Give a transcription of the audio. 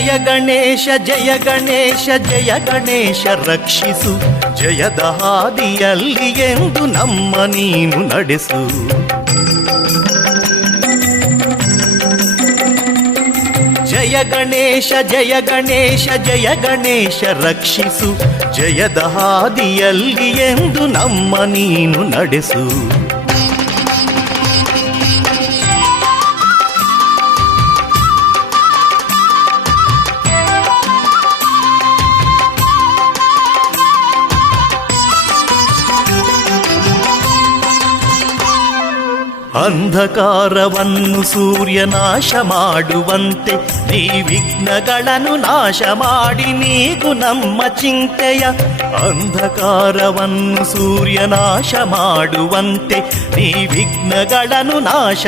ಜಯ ಗಣೇಶ ಜಯ ಗಣೇಶ ಜಯ ಗಣೇಶ ರಕ್ಷಿಸು, ಜಯದ ಹಾದಿಯಲ್ಲಿ ಎಂದು ನಮ್ಮ ನೀನು ನಡೆಸು. ಜಯ ಗಣೇಶ ಜಯ ಗಣೇಶ ಜಯ ಗಣೇಶ ರಕ್ಷಿಸು, ಜಯದ ಹಾದಿಯಲ್ಲಿ ಎಂದು ನಮ್ಮ ನೀನು ನಡೆಸು. ಅಂಧಕಾರವನ್ನು ಸೂರ್ಯ ನಾಶ ಮಾಡುವಂತೆ ನೀ ವಿಘ್ನಗಳನ್ನು ನಾಶ ಮಾಡಿ ನೀಗು ನಮ್ಮ ಚಿಂತೆಯ. ಅಂಧಕಾರವನ್ನು ಸೂರ್ಯ ನಾಶ ಮಾಡುವಂತೆ ನೀ ವಿಘ್ನಗಳನ್ನು ನಾಶ